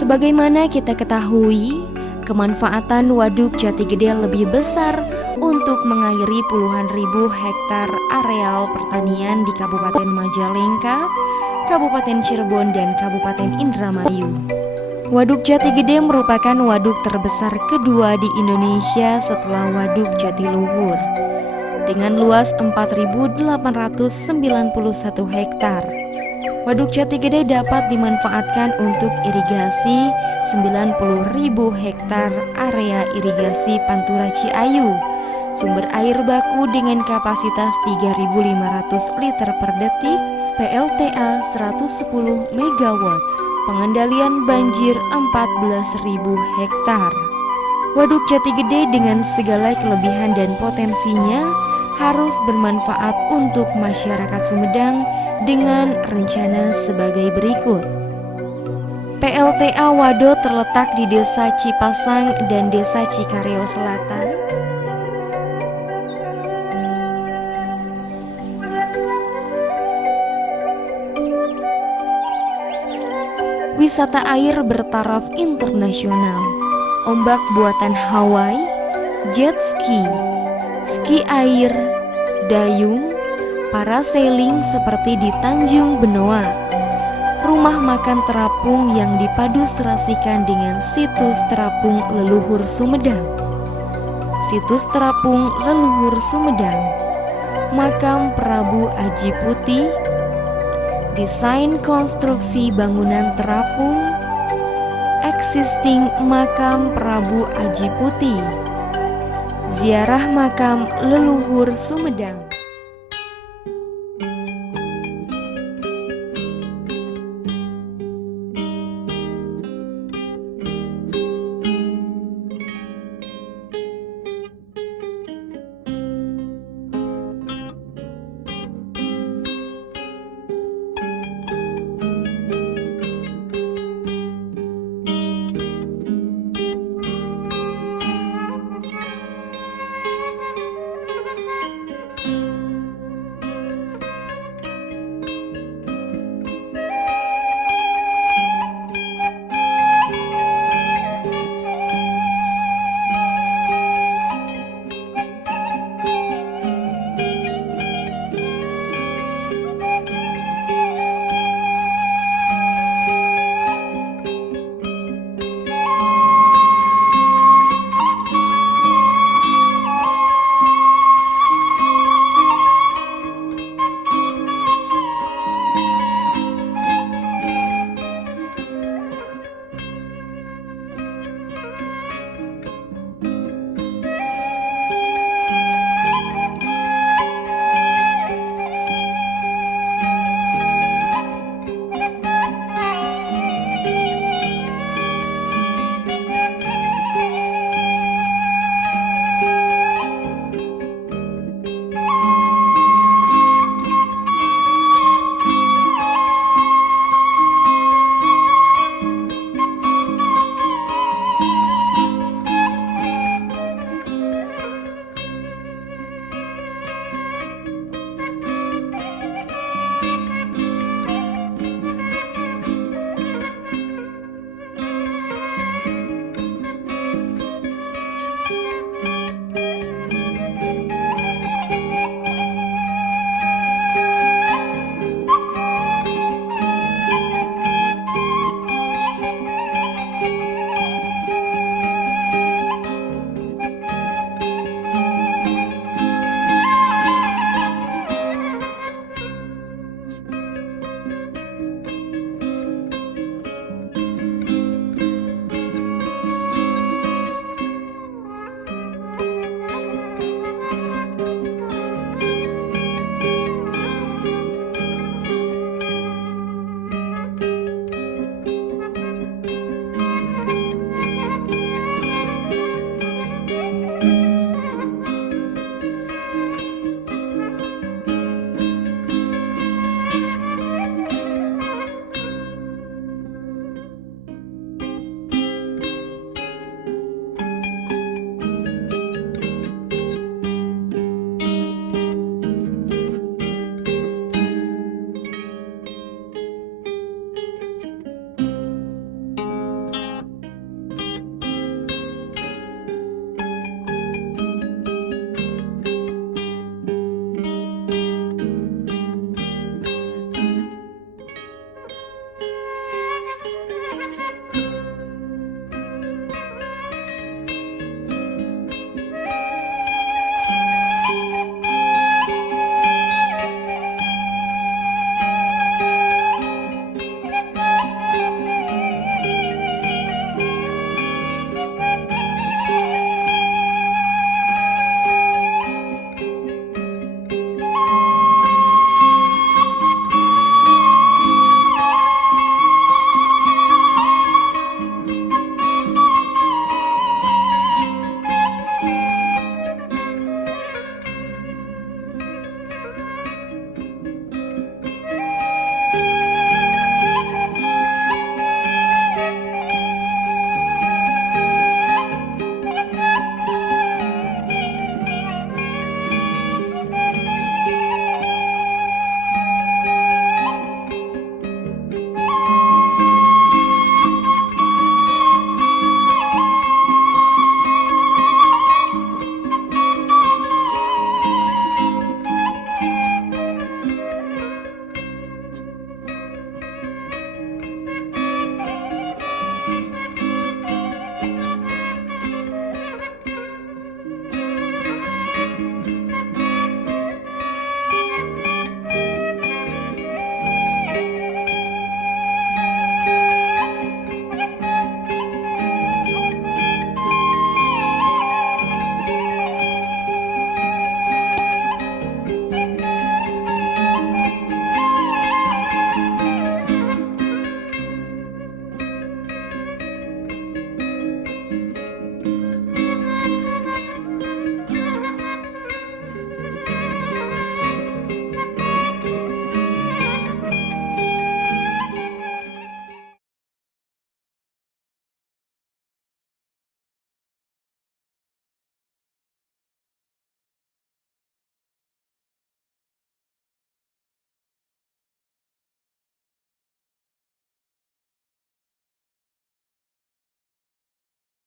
Sebagaimana kita ketahui, kemanfaatan Waduk Jati Gede lebih besar untuk mengairi puluhan ribu hektar areal pertanian di Kabupaten Majalengka, Kabupaten Cirebon, dan Kabupaten Indramayu. Waduk Jati Gede merupakan waduk terbesar kedua di Indonesia setelah Waduk Jatiluhur dengan luas 4.891 hektar. Waduk Jati Gede dapat dimanfaatkan untuk irigasi 90.000 hektar area irigasi Pantura Ciayu, sumber air baku dengan kapasitas 3.500 liter per detik, PLTA 110 MW, pengendalian banjir 14.000 hektar. Waduk Jati Gede dengan segala kelebihan dan potensinya harus bermanfaat untuk masyarakat Sumedang dengan rencana sebagai berikut. PLTA Wado terletak di Desa Cipasang dan Desa Cikareo Selatan. Wisata air bertaraf internasional, ombak buatan Hawaii, jet ski, ski air, dayung, parasailing seperti di Tanjung Benoa, rumah makan terapung yang dipadu serasikan dengan situs terapung leluhur Sumedang, situs terapung leluhur Sumedang, makam Prabu Aji Putih, desain konstruksi bangunan terapung, existing makam Prabu Aji Putih, ziarah makam leluhur Sumedang.